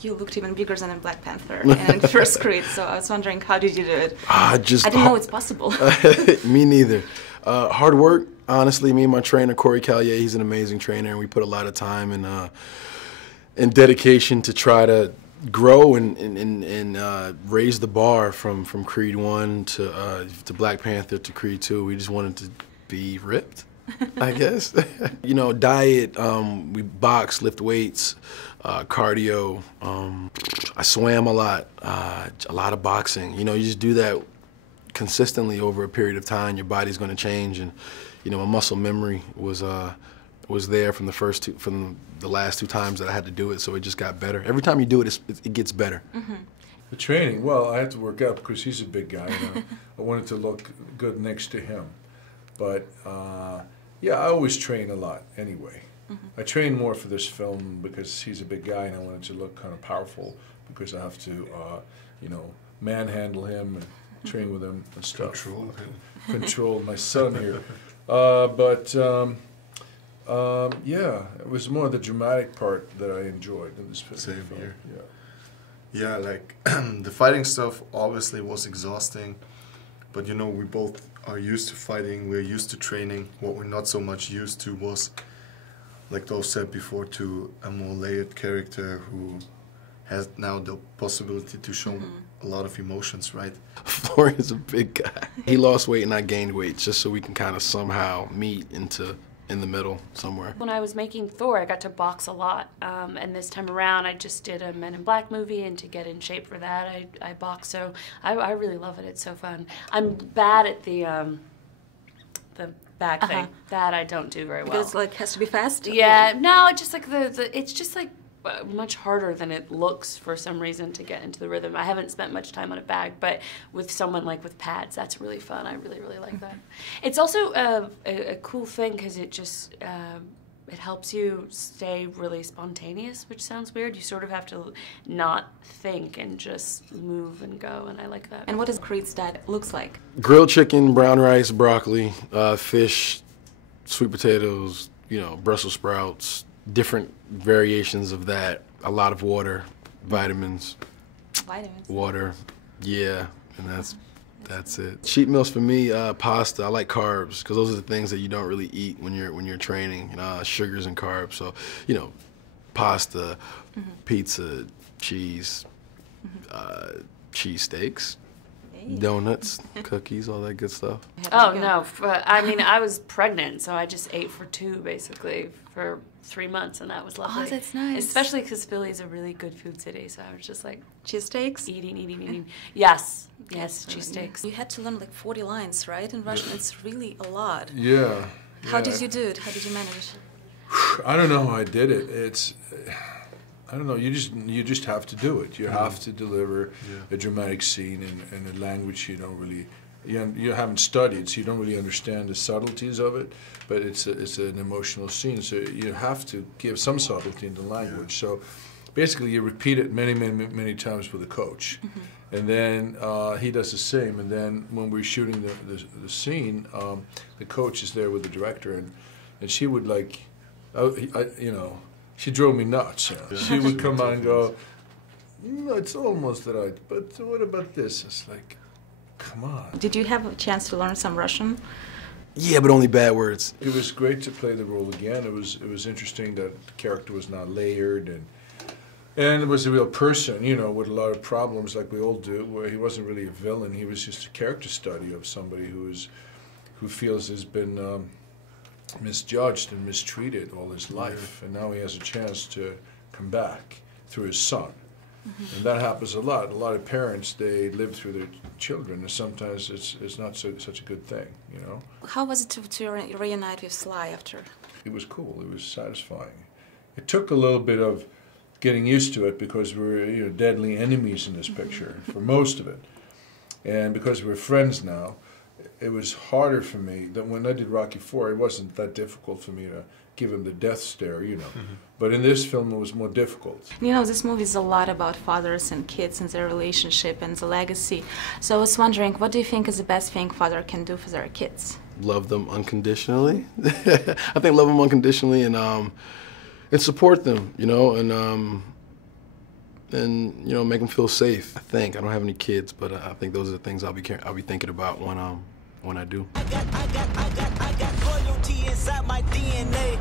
you looked even bigger than in Black Panther and first Creed, so I was wondering, how did you do it? I didn't know it's possible. Me neither. Hard work, honestly. Me and my trainer, Corey Callier, he's an amazing trainer, and we put a lot of time and dedication to try to grow and raise the bar from Creed 1 to Black Panther to Creed 2. We just wanted to be ripped, I guess. You know, diet, we box, lift weights, cardio. I swam a lot of boxing. You know, you just do that consistently over a period of time, your body's going to change. And you know, my muscle memory was there from the last 2 times that I had to do it, so it just got better. Every time you do it, it gets better. Mm-hmm. The training, well, I had to work out because he's a big guy. You know? I wanted to look good next to him. But yeah, I always train a lot anyway. Mm-hmm. I train more for this film because he's a big guy and I wanted to look kind of powerful because I have to, you know, manhandle him and train with him and stuff. Control my son here. Yeah, it was more the dramatic part that I enjoyed in this film. Same here. Yeah, like the fighting stuff obviously was exhausting, but you know, we both are used to fighting, we're used to training. What we're not so much used to was, like Dolph said before, to a more layered character who has now the possibility to show a lot of emotions, right? Florian's a big guy. He lost weight and I gained weight just so we can kind of somehow meet in the middle somewhere. When I was making Thor, I got to box a lot, and this time around I just did a Men in Black movie, and to get in shape for that I box, so I really love it. It's so fun. I'm bad at the bag thing. That I don't do very well. Because like has to be fast? Yeah, no, it's just like it's just like much harder than it looks for some reason to get into the rhythm. I haven't spent much time on a bag, but with someone like with pads, that's really fun. I really, really like that. It's also a cool thing because it just, it helps you stay really spontaneous, which sounds weird. You sort of have to not think and just move and go, and I like that. And what does Creed's diet looks like? Grilled chicken, brown rice, broccoli, fish, sweet potatoes, you know, Brussels sprouts, different variations of that, a lot of water, vitamins, water, yeah, and that's it. Cheat meals for me, pasta. I like carbs because those are the things that you don't really eat when you're training. Sugars and carbs. So, you know, pasta, pizza, cheese, cheese steaks, donuts, cookies, all that good stuff. Oh no! I mean, I was pregnant, so I just ate for 2 basically for 3 months, and that was lovely. Oh, that's nice. Especially because Philly is a really good food city, so I was just like cheesesteaks, eating. Yes, cheesesteaks. You had to learn like 40 lines, right? In Russian, it's really a lot. Yeah. How did you do it? How did you manage? I don't know how I did it. I don't know. You just have to do it. You have to deliver a dramatic scene in a language you don't really, you haven't studied, so you don't really understand the subtleties of it. But it's an emotional scene, so you have to give some subtlety in the language. So basically, you repeat it many times with the coach, and then he does the same. And then when we're shooting the scene, the coach is there with the director, and she would like, you know. She drove me nuts. You know. She would come on and go, no, it's almost right, but what about this? It's like, come on. Did you have a chance to learn some Russian? Yeah, but only bad words. It was great to play the role again. It was interesting that the character was not layered, and it was a real person, you know, with a lot of problems like we all do, where he wasn't really a villain. He was just a character study of somebody who feels has been misjudged and mistreated all his life, and now he has a chance to come back through his son. And that happens a lot. A lot of parents, they live through their children, and sometimes it's not such a good thing, you know. How was it to reunite with Sly after? It was cool. It was satisfying. It took a little bit of getting used to it because we're deadly enemies in this picture for most of it, and because we're friends now. It was harder for me than when I did Rocky IV. It wasn't that difficult for me to give him the death stare, you know. But in this film, it was more difficult. You know, this movie is a lot about fathers and kids and their relationship and the legacy. So I was wondering, what do you think is the best thing father can do for their kids? Love them unconditionally. I think love them unconditionally and support them, you know, and and make them feel safe. I think I don't have any kids, but I think those are the things I'll be thinking about when I do. I got loyalty inside my DNA.